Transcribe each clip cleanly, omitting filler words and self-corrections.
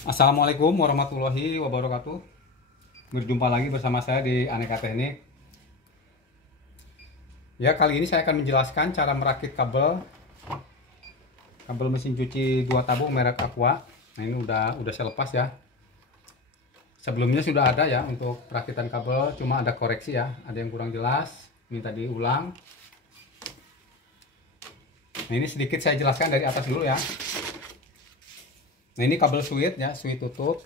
Assalamualaikum warahmatullahi wabarakatuh. Berjumpa lagi bersama saya di Aneka Teknik. Ya, kali ini saya akan menjelaskan cara merakit kabel mesin cuci 2 tabung merek Aqua. Nah, ini udah saya lepas ya. Sebelumnya sudah ada ya untuk perakitan kabel, cuma ada koreksi ya, ada yang kurang jelas, minta diulang. Nah, ini sedikit saya jelaskan dari atas dulu ya. Nah, ini kabel switch ya, switch tutup.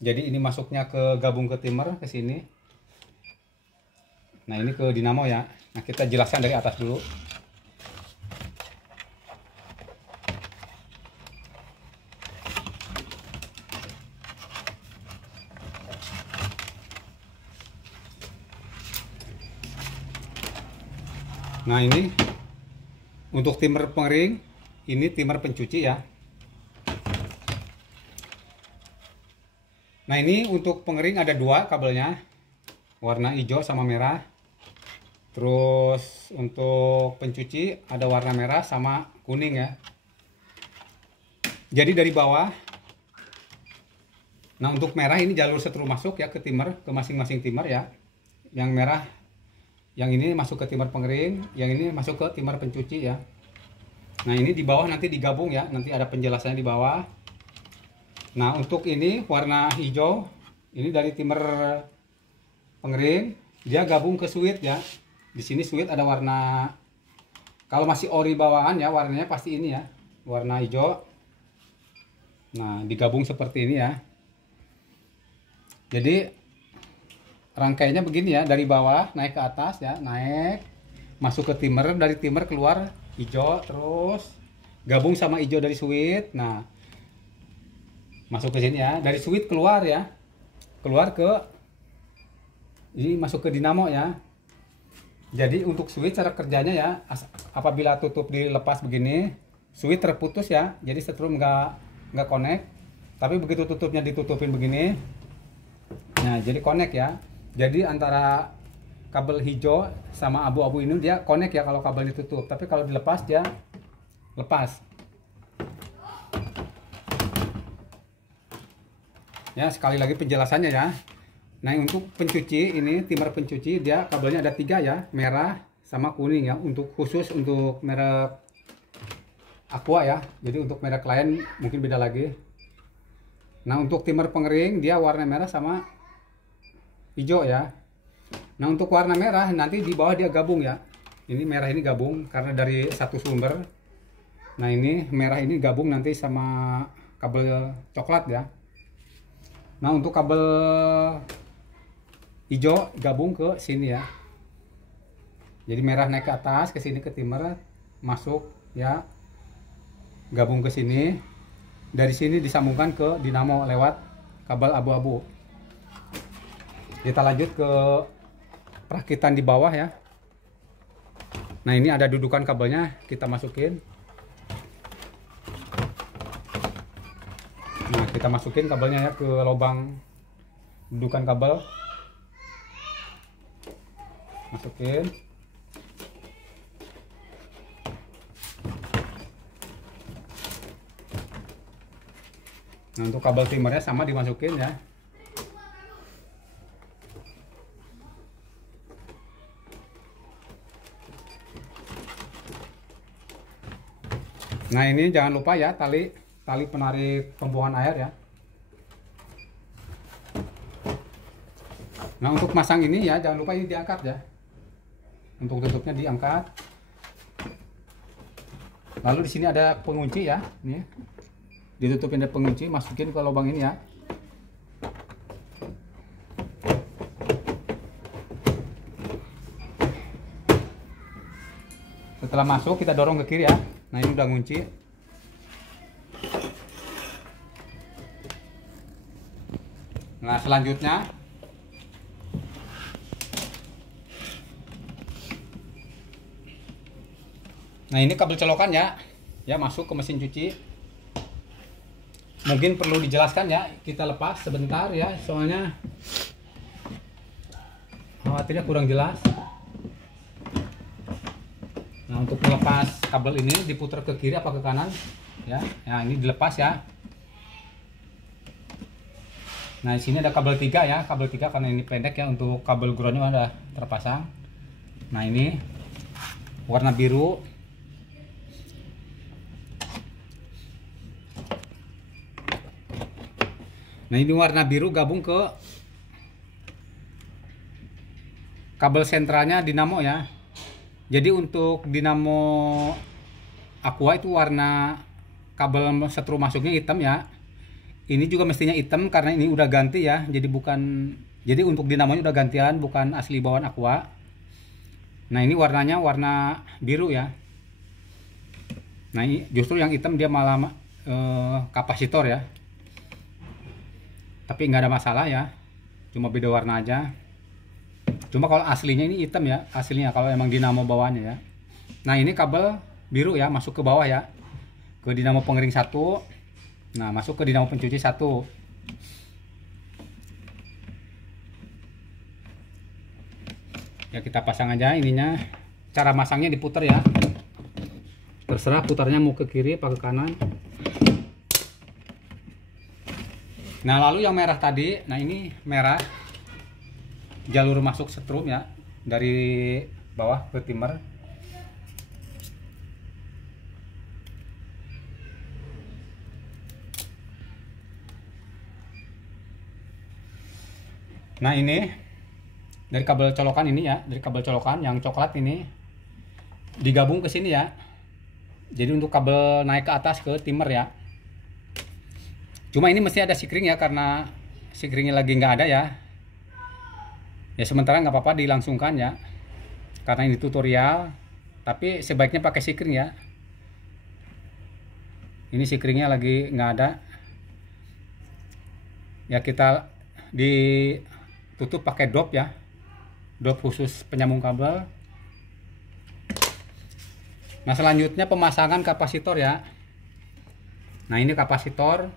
Jadi ini masuknya ke gabung ke timer ke sini. Nah, ini ke dinamo ya. Nah, kita jelaskan dari atas dulu. Nah, ini untuk timer pengering, ini timer pencuci ya. Nah, ini untuk pengering ada 2 kabelnya, warna hijau sama merah. Terus untuk pencuci ada warna merah sama kuning ya. Jadi dari bawah. Nah, untuk merah ini jalur setrum masuk ya ke timer, ke masing-masing timer ya. Yang merah, yang ini masuk ke timer pengering, yang ini masuk ke timer pencuci ya. Nah, ini di bawah nanti digabung ya, nanti ada penjelasannya di bawah. Nah, untuk ini warna hijau, ini dari timer pengering, dia gabung ke switch ya. Di sini switch ada warna, kalau masih ori bawaan ya, warnanya pasti ini ya, warna hijau. Nah, digabung seperti ini ya. Jadi rangkaiannya begini ya, dari bawah naik ke atas ya, naik, masuk ke timer, dari timer keluar hijau, terus gabung sama hijau dari switch. Nah, masuk ke sini ya, dari switch keluar ya, keluar ke ini, masuk ke dinamo ya. Jadi untuk switch cara kerjanya ya, apabila tutup dilepas begini, switch terputus ya, jadi setrum nggak connect. Tapi begitu tutupnya ditutupin begini, nah jadi connect ya. Jadi antara kabel hijau sama abu-abu ini dia connect ya kalau kabel ditutup. Tapi kalau dilepas dia lepas. Ya, sekali lagi penjelasannya ya. Nah, untuk pencuci ini, timer pencuci dia kabelnya ada 3 ya, merah sama kuning ya. Untuk khusus untuk merek Aqua ya. Jadi untuk merek lain mungkin beda lagi. Nah, untuk timer pengering dia warna merah sama hijau ya. Nah, untuk warna merah nanti di bawah dia gabung ya. Ini merah ini gabung karena dari satu sumber. Nah, ini merah ini gabung nanti sama kabel coklat ya. Nah, untuk kabel hijau gabung ke sini ya. Jadi merah naik ke atas ke sini ke timer, masuk ya. Gabung ke sini. Dari sini disambungkan ke dinamo lewat kabel abu-abu. Kita lanjut ke perakitan di bawah ya. Nah, ini ada dudukan kabelnya, kita masukin. Nah, kita masukin kabelnya ya ke lubang dudukan kabel. Masukin. Nah, untuk kabel timernya sama dimasukin ya. Nah, ini jangan lupa ya tali penarik pembuangan air ya. Nah, untuk masang ini ya jangan lupa ini diangkat ya. Untuk tutupnya diangkat. Lalu di sini ada pengunci ya, ini. Ditutupin ada pengunci, masukin ke lubang ini ya. Setelah masuk kita dorong ke kiri ya. Nah, ini udah ngunci. Nah, selanjutnya nah, ini kabel colokan ya. Ya, masuk ke mesin cuci. Mungkin perlu dijelaskan ya, kita lepas sebentar ya, soalnya khawatirnya kurang jelas. Nah, untuk melepas kabel ini diputar ke kiri apa ke kanan ya. Nah, ini dilepas ya. Nah, di sini ada kabel 3 ya, kabel 3 karena ini pendek ya, untuk kabel groundnya udah terpasang. Nah, ini warna biru. Nah, ini warna biru gabung ke kabel sentralnya dinamo ya. Jadi untuk dinamo Aqua itu warna kabel setrum masuknya hitam ya. Ini juga mestinya hitam karena ini udah ganti ya. Jadi untuk dinamonya udah gantian, bukan asli bawaan Aqua. Nah, ini warnanya warna biru ya. Nah, ini justru yang hitam dia malah kapasitor ya. Tapi nggak ada masalah ya. Cuma beda warna aja. Cuma kalau aslinya ini hitam ya, aslinya kalau emang dinamo bawahnya ya. Nah, ini kabel biru ya, masuk ke bawah ya, ke dinamo pengering 1. Nah, masuk ke dinamo pencuci 1. Ya, kita pasang aja ininya. Cara masangnya diputar ya, terserah putarnya mau ke kiri apa ke kanan. Nah, lalu yang merah tadi, nah ini merah jalur masuk setrum ya, dari bawah ke timer. Nah, ini dari kabel colokan ini ya, dari kabel colokan yang coklat ini digabung ke sini ya. Jadi untuk kabel naik ke atas ke timer ya. Cuma ini mesti ada sikring ya, karena sikringnya lagi nggak ada ya. Ya sementara nggak apa-apa dilangsungkan ya, karena ini tutorial. Tapi sebaiknya pakai sikring ya. Ini sikringnya lagi nggak ada. Ya kita ditutup pakai dop ya, dop khusus penyambung kabel. Nah, selanjutnya pemasangan kapasitor ya. Nah, ini kapasitor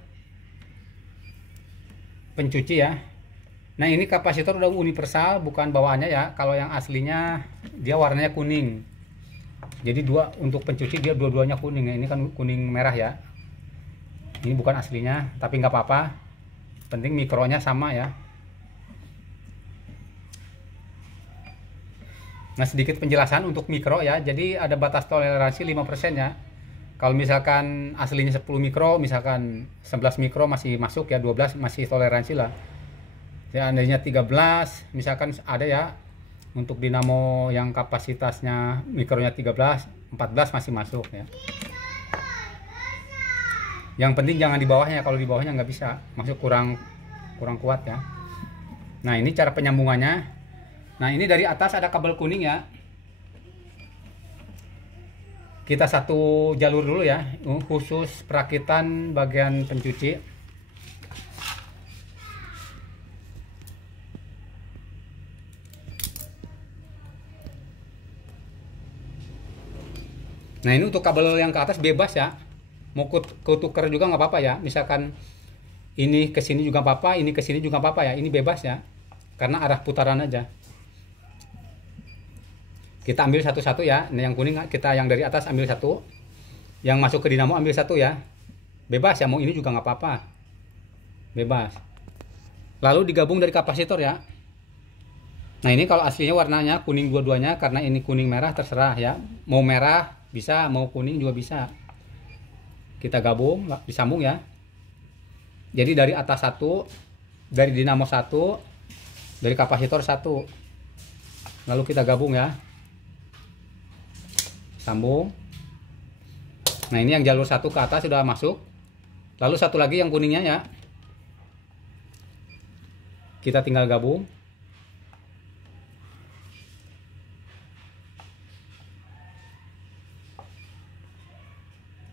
pencuci ya. Nah, ini kapasitor udah universal, bukan bawaannya ya. Kalau yang aslinya dia warnanya kuning. Jadi untuk pencuci dia dua-duanya kuning ya. Ini kan kuning merah ya. Ini bukan aslinya, tapi nggak apa-apa. Penting mikronya sama ya. Nah, sedikit penjelasan untuk mikro ya. Jadi ada batas toleransi 5% ya. Kalau misalkan aslinya 10 mikro, misalkan 11 mikro masih masuk ya, 12 masih toleransi lah. Seandainya 13, misalkan ada ya, untuk dinamo yang kapasitasnya mikronya 13, 14 masih masuk ya. Yang penting jangan di bawahnya, kalau di bawahnya nggak bisa, masuk kurang kuat ya. Nah, ini cara penyambungannya. Nah, ini dari atas ada kabel kuning ya. Kita satu jalur dulu ya, khusus perakitan bagian pencuci. Nah, ini untuk kabel yang ke atas bebas ya, mau ketuker juga nggak apa-apa ya. Misalkan ini ke sini juga apa-apa, ini ke sini juga apa-apa ya. Ini bebas ya, karena arah putaran aja. Kita ambil satu-satu ya. Nah, yang kuning kita yang dari atas ambil satu, yang masuk ke dinamo ambil satu ya. Bebas ya, mau ini juga nggak apa-apa, bebas. Lalu digabung dari kapasitor ya. Nah, ini kalau aslinya warnanya kuning dua-duanya, karena ini kuning merah terserah ya. Mau merah bisa, mau kuning juga bisa. Kita gabung, disambung ya. Jadi dari atas satu, dari dinamo satu, dari kapasitor satu. Lalu kita gabung ya. Sambung. Nah, ini yang jalur satu ke atas sudah masuk. Lalu satu lagi yang kuningnya ya, kita tinggal gabung.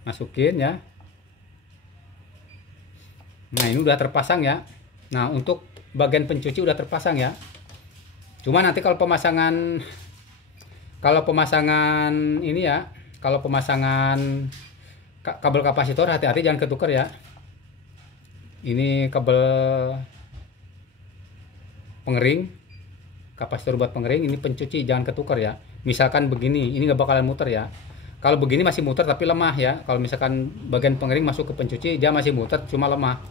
Masukin ya. Nah, ini udah terpasang ya. Nah, untuk bagian pencuci udah terpasang ya. Cuma nanti kalau pemasangan ini ya, kalau pemasangan kabel kapasitor, hati-hati jangan ketuker ya. Ini kabel pengering, kapasitor buat pengering, ini pencuci, jangan ketuker ya. Misalkan begini, ini nggak bakalan muter ya. Kalau begini masih muter tapi lemah ya. Kalau misalkan bagian pengering masuk ke pencuci, dia masih muter cuma lemah.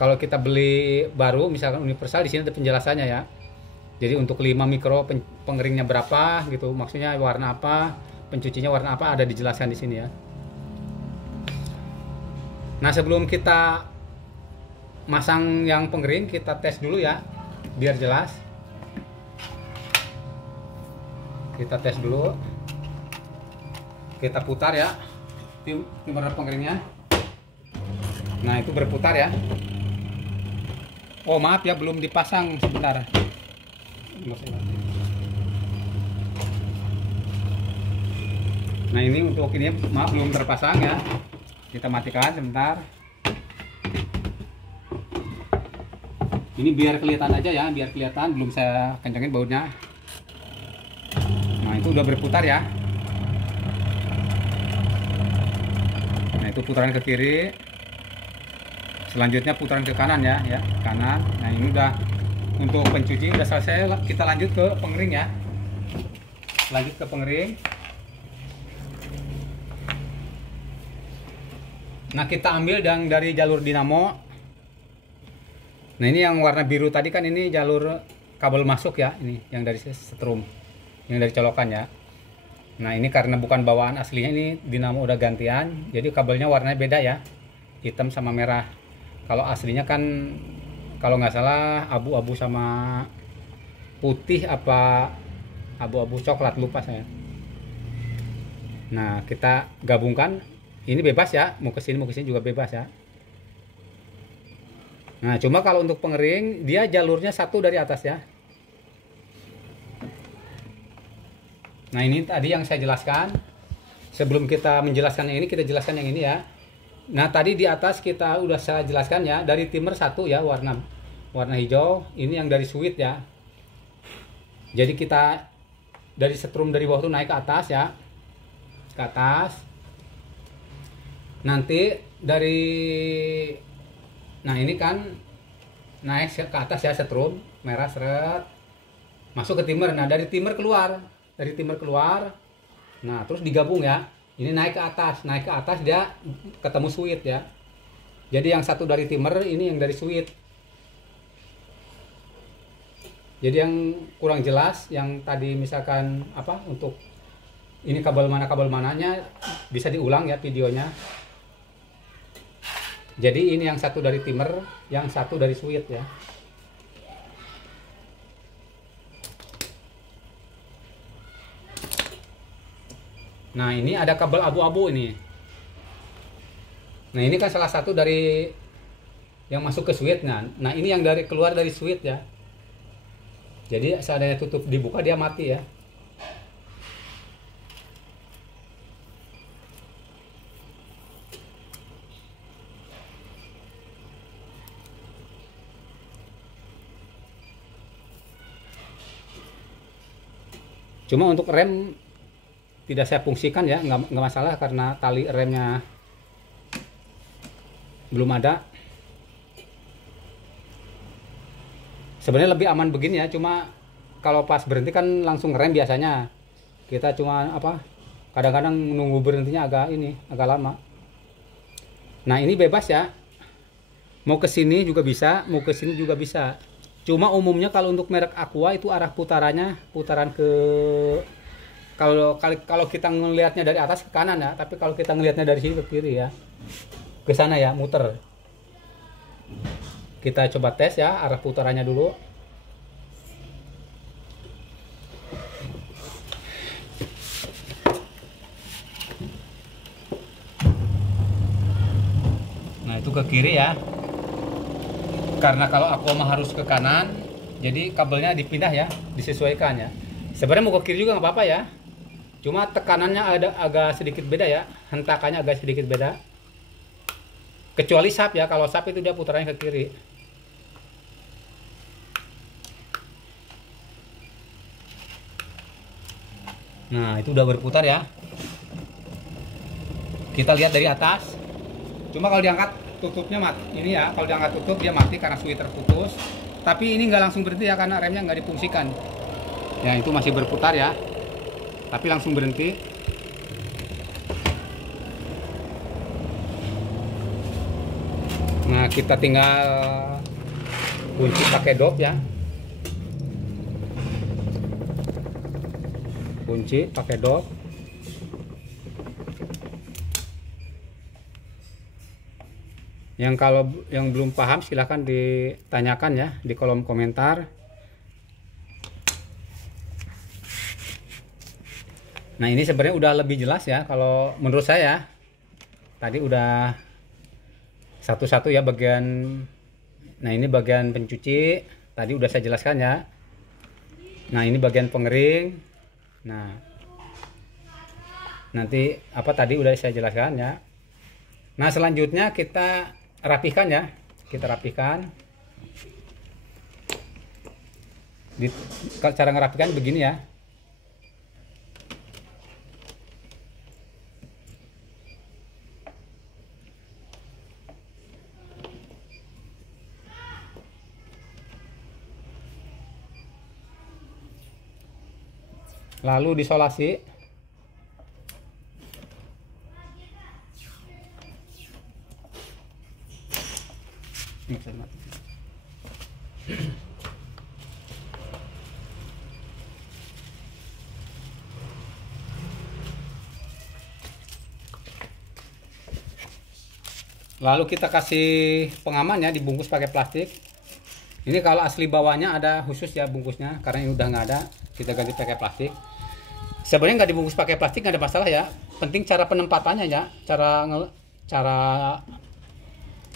Kalau kita beli baru misalkan universal, di sini ada penjelasannya ya. Jadi untuk 5 mikro pengeringnya berapa gitu, maksudnya warna apa, pencucinya warna apa, ada dijelaskan di sini ya. Nah, sebelum kita masang yang pengering, kita tes dulu ya biar jelas. Kita tes dulu, kita putar ya timer pengeringnya. Nah, itu berputar ya. Oh maaf ya, belum dipasang, sebentar. Nah, ini untuk ini maaf belum terpasang ya, kita matikan sebentar. Ini biar kelihatan aja ya, biar kelihatan, belum saya kencangin bautnya. Nah, itu udah berputar ya. Nah, itu putaran ke kiri. Selanjutnya putaran ke kanan ya, kanan. Nah, ini udah untuk pencuci udah selesai. Kita lanjut ke pengering ya. Lanjut ke pengering. Nah, kita ambil yang dari jalur dinamo. Nah, ini yang warna biru tadi kan ini jalur kabel masuk ya, ini yang dari setrum, yang dari colokan ya. Nah, ini karena bukan bawaan aslinya, ini dinamo udah gantian, jadi kabelnya warnanya beda ya, hitam sama merah. Kalau aslinya kan kalau nggak salah abu-abu sama putih, apa abu-abu coklat, lupa saya. Nah, kita gabungkan, ini bebas ya, mau ke sini juga bebas ya. Nah, cuma kalau untuk pengering dia jalurnya satu dari atas ya. Nah, ini tadi yang saya jelaskan. Sebelum kita menjelaskan yang ini, kita jelaskan yang ini ya. Nah, tadi di atas kita udah saya jelaskan ya, dari timer satu ya, warna hijau, ini yang dari switch ya. Jadi kita dari setrum dari bawah tuh naik ke atas ya, ke atas. Nanti dari, nah ini kan naik ke atas ya, setrum merah seret, masuk ke timer. Nah, dari timer keluar, nah terus digabung ya. Ini naik ke atas dia ketemu switch ya. Jadi yang satu dari timer, ini yang dari switch. Jadi yang kurang jelas, yang tadi misalkan apa untuk ini kabel mananya bisa diulang ya videonya. Jadi ini yang satu dari timer, yang satu dari switch ya. Nah, ini ada kabel abu-abu ini. Nah, ini kan salah satu dari yang masuk ke switch. Nah, ini yang dari keluar dari switch ya. Jadi seadanya tutup dibuka dia mati ya. Cuma untuk rem tidak saya fungsikan ya, nggak masalah karena tali remnya belum ada. Sebenarnya lebih aman begini ya, cuma kalau pas berhenti kan langsung rem biasanya. Kita cuma apa, kadang-kadang nunggu berhentinya agak lama. Nah, ini bebas ya, mau ke sini juga bisa, mau ke sini juga bisa. Cuma umumnya kalau untuk merek Aqua itu arah putarannya putaran ke, kalau kita ngelihatnya dari atas ke kanan ya, tapi kalau kita ngelihatnya dari sini ke kiri ya, ke sana ya, muter. Kita coba tes ya arah putarannya dulu. Nah, itu ke kiri ya, karena kalau aku mah harus ke kanan, jadi kabelnya dipindah ya, disesuaikan ya. Sebenarnya mau ke kiri juga nggak apa-apa ya, cuma tekanannya ada agak sedikit beda ya, hentakannya agak sedikit beda. Kecuali sap ya, kalau sap itu dia putarannya ke kiri. Nah, itu udah berputar ya. Kita lihat dari atas. Cuma kalau diangkat tutupnya mati. Ini ya, kalau diangkat tutup dia mati karena switch terputus. Tapi ini nggak langsung berhenti ya, karena remnya nggak difungsikan. Ya, itu masih berputar ya. Tapi langsung berhenti. Nah, kita tinggal kunci pakai dop ya. Kunci pakai dop. Yang kalau yang belum paham silahkan ditanyakan ya di kolom komentar. Nah, ini sebenarnya udah lebih jelas ya kalau menurut saya. Tadi udah satu-satu ya bagian. Nah, ini bagian pencuci tadi udah saya jelaskan ya. Nah, ini bagian pengering. Nah, nanti apa tadi udah saya jelaskan ya. Nah, selanjutnya kita rapihkan ya. Kita rapihkan. Cara ngerapikan begini ya. Lalu disolasi. Lalu kita kasih pengaman ya, dibungkus pakai plastik. Ini kalau asli bawahnya ada khusus ya bungkusnya, karena ini udah nggak ada, kita ganti pakai plastik. Sebenarnya nggak dibungkus pakai plastik nggak ada masalah ya. Penting cara penempatannya ya, cara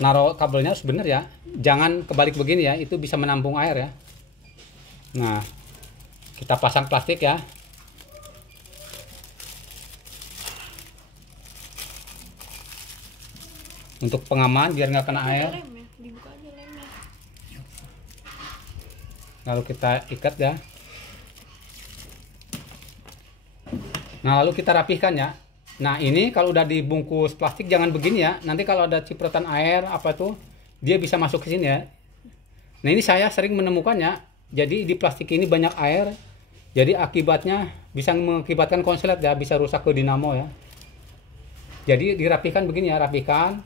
naruh kabelnya harus bener ya. Jangan kebalik begini ya, itu bisa menampung air ya. Nah, kita pasang plastik ya. Untuk pengaman biar nggak kena air. Lalu kita ikat ya. Nah, lalu kita rapihkan ya. Nah, ini kalau udah dibungkus plastik jangan begini ya. Nanti kalau ada cipratan air apa tuh, dia bisa masuk ke sini ya. Nah, ini saya sering menemukannya. Jadi di plastik ini banyak air. Jadi akibatnya bisa mengakibatkan konslet ya, bisa rusak ke dinamo ya. Jadi dirapihkan begini ya, rapihkan.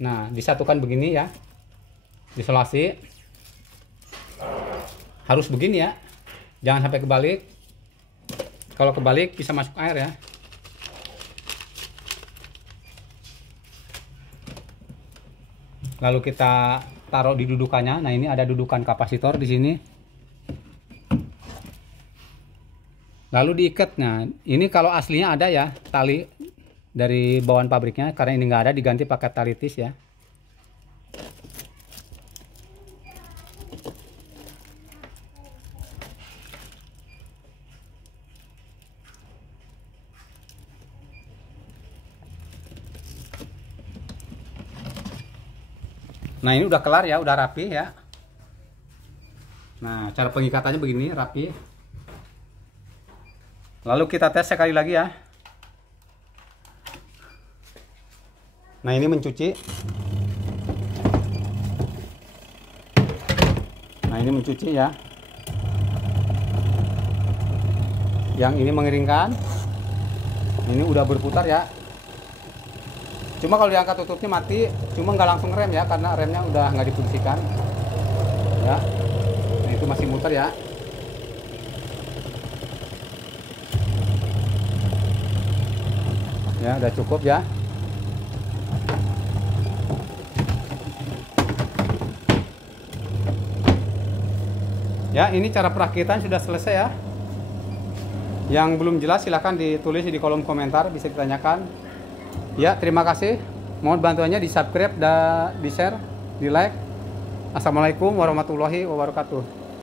Nah, disatukan begini ya. Isolasi. Harus begini ya. Jangan sampai kebalik. Kalau kebalik bisa masuk air ya. Lalu kita taruh di dudukannya. Nah, ini ada dudukan kapasitor di sini. Lalu diikat. Nah, ini kalau aslinya ada ya tali dari bawaan pabriknya. Karena ini nggak ada, diganti pakai tali tis ya. Nah, ini udah kelar ya, udah rapi ya. Nah, cara pengikatannya begini, rapi. Lalu kita tes sekali lagi ya. Nah, ini mencuci. Nah, ini mencuci ya. Yang ini mengeringkan. Ini udah berputar ya. Cuma kalau diangkat tutupnya mati, cuma nggak langsung rem ya, karena remnya udah nggak difungsikan ya. Nah, itu masih muter ya. Ya, udah cukup ya. Ya, ini cara perakitan sudah selesai ya. Yang belum jelas silahkan ditulis di kolom komentar, bisa ditanyakan. Ya, terima kasih. Mohon bantuannya di subscribe dan di share, di like. Assalamualaikum warahmatullahi wabarakatuh.